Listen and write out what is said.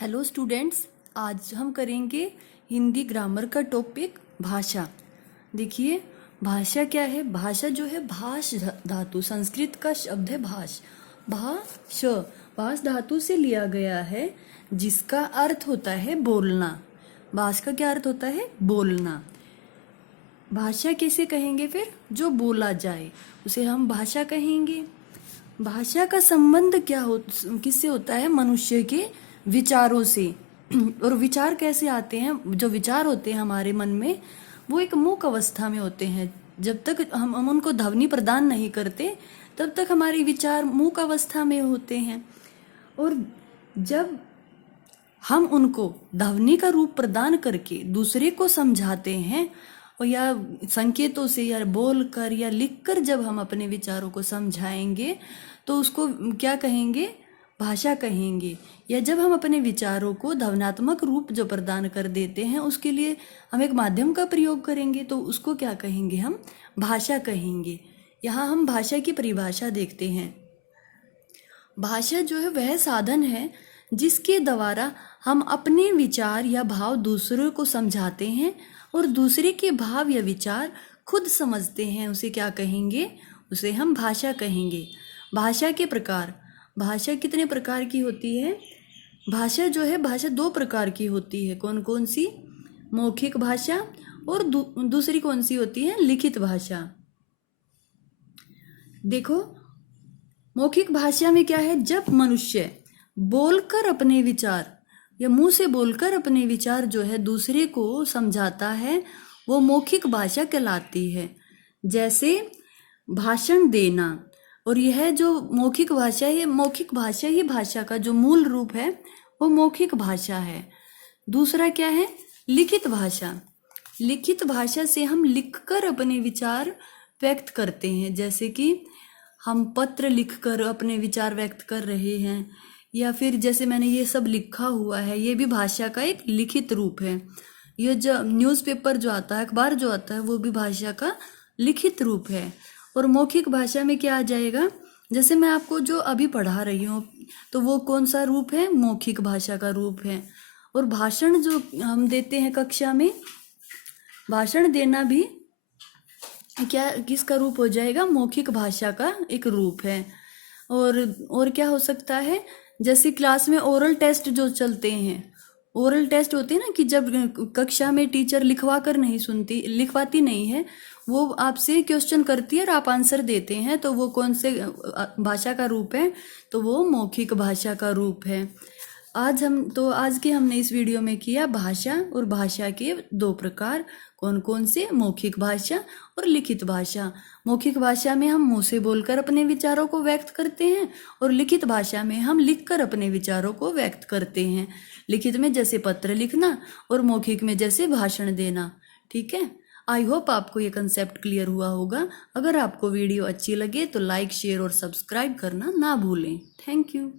Hello students, आज हम करेंगे हिंदी ग्रामर का टॉपिक भाषा। देखिए, भाषा क्या है। भाषा जो है भाष धातु, संस्कृत का शब्द है भाष। भाष भाष धातु से लिया गया है, जिसका अर्थ होता है बोलना। भाष का क्या अर्थ होता है? बोलना। भाषा किसे कहेंगे फिर? जो बोला जाए उसे हम भाषा कहेंगे। भाषा का संबंध किससे होता है? मनुष्य के विचारों से। और विचार कैसे आते हैं? जो विचार होते हैं हमारे मन में, वो एक मूक अवस्था में होते हैं। जब तक हम उनको ध्वनि प्रदान नहीं करते, तब तक हमारे विचार मूक अवस्था में होते हैं। और जब हम उनको ध्वनि का रूप प्रदान करके दूसरे को समझाते हैं, और या संकेतों से या बोल कर या लिख कर जब हम अपने विचारों को समझाएंगे, तो उसको क्या कहेंगे? भाषा कहेंगे। या जब हम अपने विचारों को ध्वन्यात्मक रूप जो प्रदान कर देते हैं, उसके लिए हम एक माध्यम का प्रयोग करेंगे, तो उसको क्या कहेंगे? हम भाषा कहेंगे। यहाँ हम भाषा की परिभाषा देखते हैं। भाषा जो है वह साधन है जिसके द्वारा हम अपने विचार या भाव दूसरों को समझाते हैं, और दूसरे के भाव या विचार खुद समझते हैं। उसे क्या कहेंगे? उसे हम भाषा कहेंगे। भाषा के प्रकार। भाषा कितने प्रकार की होती है? भाषा जो है, भाषा दो प्रकार की होती है। कौन कौन सी? मौखिक भाषा और दूसरी कौन सी होती है? लिखित भाषा। देखो, मौखिक भाषा में क्या है? जब मनुष्य बोलकर अपने विचार या मुंह से बोलकर अपने विचार जो है दूसरे को समझाता है, वो मौखिक भाषा कहलाती है। जैसे भाषण देना। और यह जो मौखिक भाषा है, मौखिक भाषा ही भाषा का जो मूल रूप है, वो मौखिक भाषा है। दूसरा क्या है? लिखित भाषा। लिखित भाषा से हम लिखकर अपने विचार व्यक्त करते हैं। जैसे कि हम पत्र लिखकर अपने विचार व्यक्त कर रहे हैं, या फिर जैसे मैंने ये सब लिखा हुआ है, ये भी भाषा का एक लिखित रूप है। ये जो न्यूज़पेपर जो आता है, अखबार जो आता है, वो भी भाषा का लिखित रूप है। और मौखिक भाषा में क्या आ जाएगा? जैसे मैं आपको जो अभी पढ़ा रही हूँ, तो वो कौन सा रूप है? मौखिक भाषा का रूप है। और भाषण जो हम देते हैं कक्षा में, भाषण देना भी क्या किसका रूप हो जाएगा? मौखिक भाषा का एक रूप है। और क्या हो सकता है? जैसे क्लास में ओरल टेस्ट जो चलते हैं, ओरल टेस्ट होते हैं ना, कि जब कक्षा में टीचर लिखवाती नहीं है, वो आपसे क्वेश्चन करती है और आप आंसर देते हैं, तो वो कौन से भाषा का रूप है? तो वो मौखिक भाषा का रूप है। आज के हमने इस वीडियो में किया भाषा, और भाषा के दो प्रकार कौन कौन से? मौखिक भाषा और लिखित भाषा। मौखिक भाषा में हम मुंह से बोलकर अपने विचारों को व्यक्त करते हैं, और लिखित भाषा में हम लिखकर अपने विचारों को व्यक्त करते हैं। लिखित में जैसे पत्र लिखना, और मौखिक में जैसे भाषण देना। ठीक है, आई होप आपको ये कंसेप्ट क्लियर हुआ होगा। अगर आपको वीडियो अच्छी लगे तो लाइक, शेयर और सब्सक्राइब करना ना भूलें। Thank you.